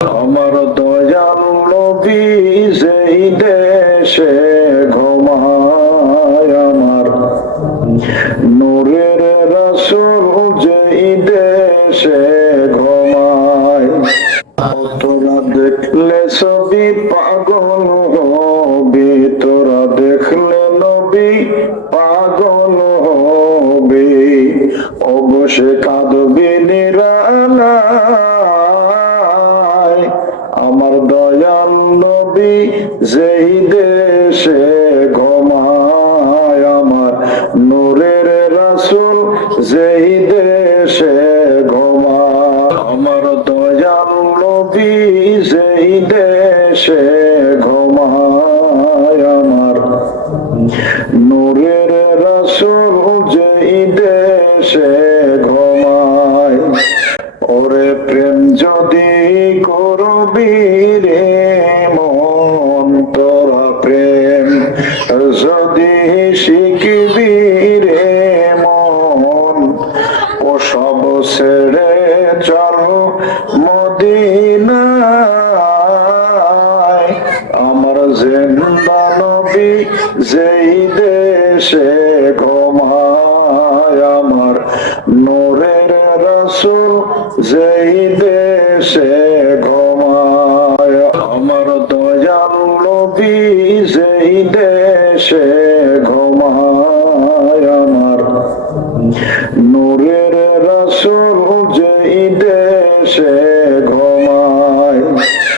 আমার দয়াল নবী যেই দেশে ঘুমায় আমার, নূরের রসুল যেই দেশে ঘুমায়। তোরা দেখলে ছবি পাগল হবি, তোরা দেখলে নবী পাগল হবি। অবশ্যই কাঁদবি নবী যেই দেশে ঘুমায় আমার নূরের রাসূল, যেই দেশে ঘুমায় আমার দয়াল নবী, যেই দেশে ঘুমায় আমার নূরের রাসূল, যেই দেশে ঘুমায়। ওরে প্রেম যদি করবি যদি শিখবি রে মন, ও সব ছেড়ে চল মদিনায়। আমার জিন্দা নবী যেই দেশে ঘুমায়, আমার নূরের রসুল যেই দেশে ঘুমায়। আমার দয়াল নবী যেই দেশে সে ঘুমায় আমার। নূরের রসুল যে দেশে